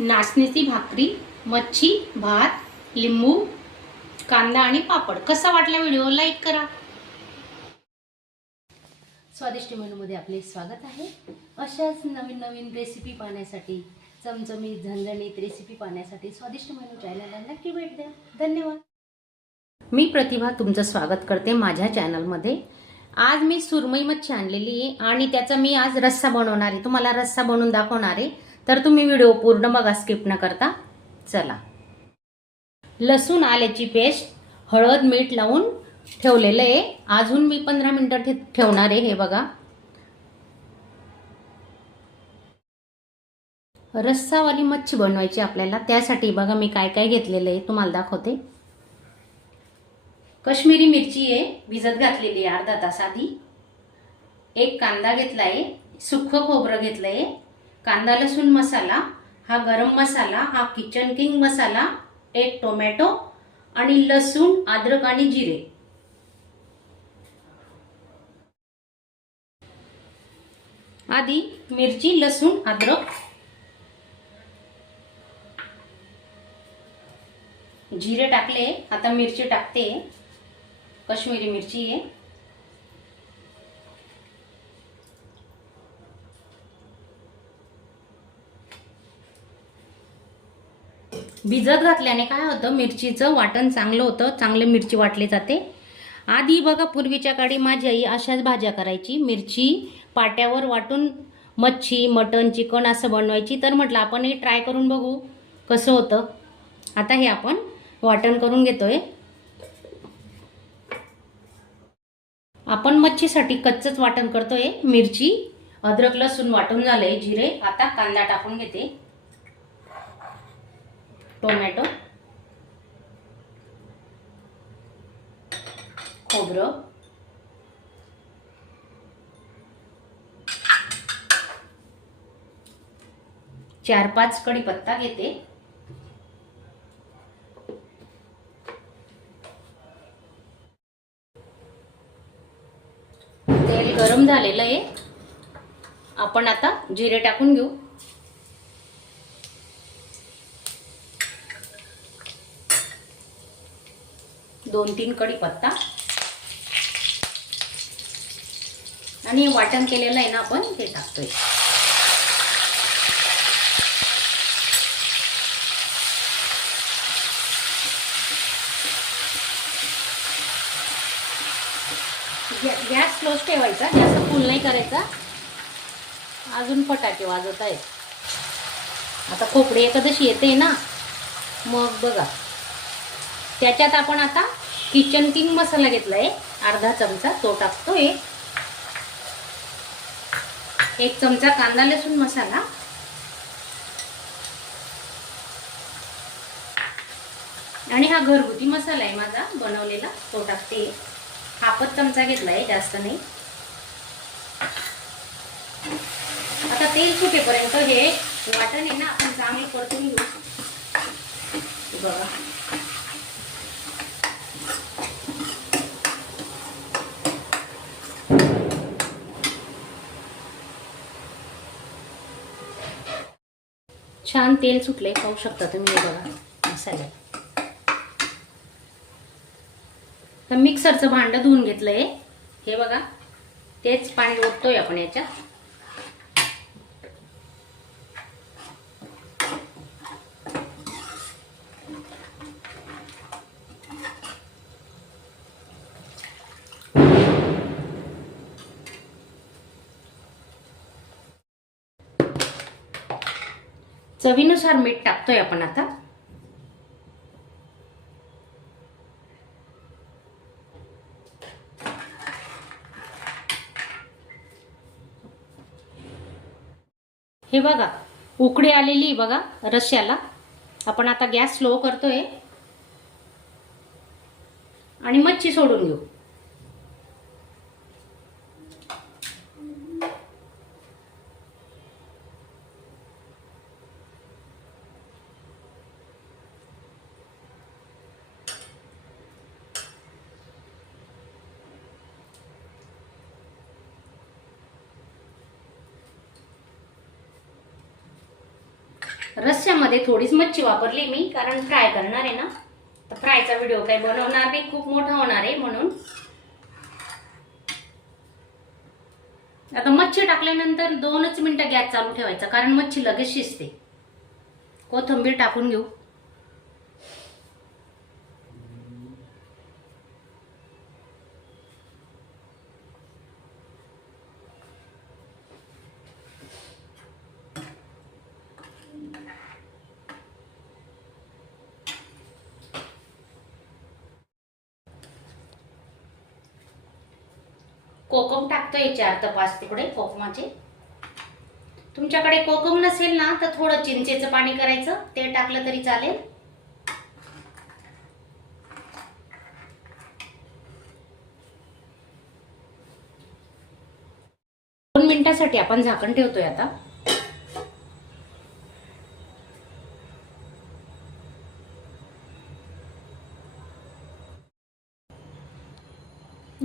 नाचणीची भाकरी मच्छी भात लिंबू कांदा आणि पापड कसा वाटला व्हिडिओ लाईक करा स्वादिष्ट मेनूमध्ये आपले स्वागत आहे अशाच नवीन नवीन रेसिपी पाहण्यासाठी चमचमी झणझणीत रेसिपी पाहण्यासाठी स्वादिष्ट मेनू चॅनलला नक्की भेट द्या धन्यवाद मी प्रतिभा तुमचं स्वागत करते माझ्या चॅनलमध्ये आज मी सुरमई मच्छी आणलेली आहे आणि त्याचा मी आज रस्सा बनवणार आहे तुम्हाला रस्सा बनवून दाखवणार आहे तर तुम्ही व्हिडिओ पूर्ण बघा स्किप न करता चला लसूण आल्याची पेस्ट हळद मीठ लावून ठेवलेलं आहे अजून मी पंधरा मिनटं ठेवणार आहे हे बघा रस्सावाली मच्छी बनवायची आपल्याला त्यासाठी बघा मी काय काय घेतलेलं आहे तुम्हाला दाखवते कश्मीरी मिरची आहे भिजत घातलेली आहे अर्धा तास आधी एक कांदा घेतला आहे खोबरं घेतलं आहे कांदा लसूण मसाला हा गरम मसाला हा किचन किंग मसाला एक टोमॅटो आणि लसूण अद्रक आणि जिरे आधी मिरची लसूण अद्रक जिरे टाकले आता मिरची टाकते कश्मीरी मिरची आहे भिजत घातल्याने काय होतं मिरचीचं वाटण चांगलं होतं चांगले मिरची वाटली जाते आधी बघा पूर्वीच्या काळी माझी आई अशाच भाज्या करायची मिरची पाट्यावर वाटून मच्छी मटण चिकन असं बनवायची तर म्हटलं आपण हे ट्राय करून बघू कसं होतं आता हे आपण वाटण करून घेतोय आपण मच्छीसाठी कच्चंच वाटण करतोय मिरची अद्रक लसूण वाटून झालंय जिरे आता कांदा टाकून घेते टोमॅटो खोबरं चार पाच कढीपत्ता घेते तेल गरम झालेलं आहे आपण आता जिरे टाकून घेऊ दोन तीन कढीपत्ता आणि वाटण केलेलं आहे ना आपण ते टाकतोय गॅस क्लोज ठेवायचा गॅस फुल नाही करायचा अजून फटाके वाजत आहेत आता खोपडी एकादशी येते ना मग बघा त्याच्यात आपण आता किचन किंग मसाला घेतला आहे अर्धा चमचा तो टाकतोय एक चमचा कांदा लसूण मसाला आणि हा घरगुती मसाला आहे माझा बनवलेला तो टाकते हापच चमचा घेतला आहे जास्त नाही आता तेल सुटेपर्यंत हे वाटण आहे ना आपण चांगलं परतून घेऊ बघा छान तेल सुटले पाहू शकता तुम्ही हे बघा मसाल्या तर मिक्सरचं भांडं धुवून घेतलंय हे बघा तेच पाणी ओततोय आपण याच्यात चवीनुसार मीठ टाकतोय आपण आता हे बघा उकडी आलेली बघा रश्याला आपण आता गॅस स्लो करतोय आणि मच्छी सोडून घेऊ रस्स्यामध्ये थोडीच मच्छी वापरली मी कारण फ्राय करणार आहे ना तर फ्रायचा व्हिडिओ काही बनवणार नाही खूप मोठा होणार आहे म्हणून आता मच्छी टाकल्यानंतर दोनच मिनटं गॅस चालू ठेवायचा कारण मच्छी लगेच शिजते कोथंबीर टाकून घेऊ कोकम टाकतोय चार तर पाच तुकडे कोकमाचे तुमच्याकडे कोकम नसेल ना तर थोडं चिंचेचं पाणी करायचं ते टाकलं तरी चालेल दोन मिनिटासाठी आपण झाकण ठेवतोय आता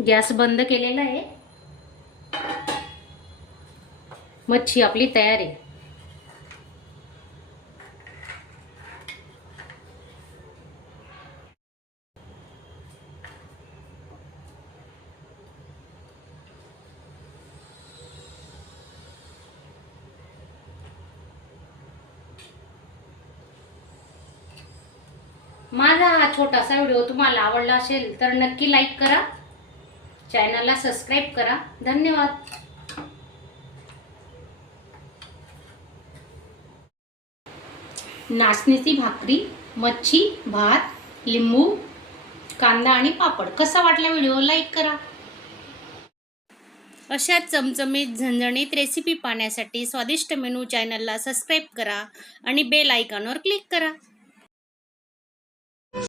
गॅस बंद केलेला आहे मच्छी आपली तयार आहे माझा हा छोटासा व्हिडिओ तुम्हाला आवडला असेल तर नक्की लाईक करा चॅनलला सबस्क्राईब करा धन्यवाद नाचणीची भाकरी मच्छी भात लिंबू कांदा आणि पापड कसा वाटला व्हिडिओ लाईक करा अशा चमचमीत झणझणीत रेसिपी पाहण्यासाठी स्वादिष्ट मेनू चॅनलला सबस्क्राईब करा आणि बेल आयकॉनवर क्लिक करा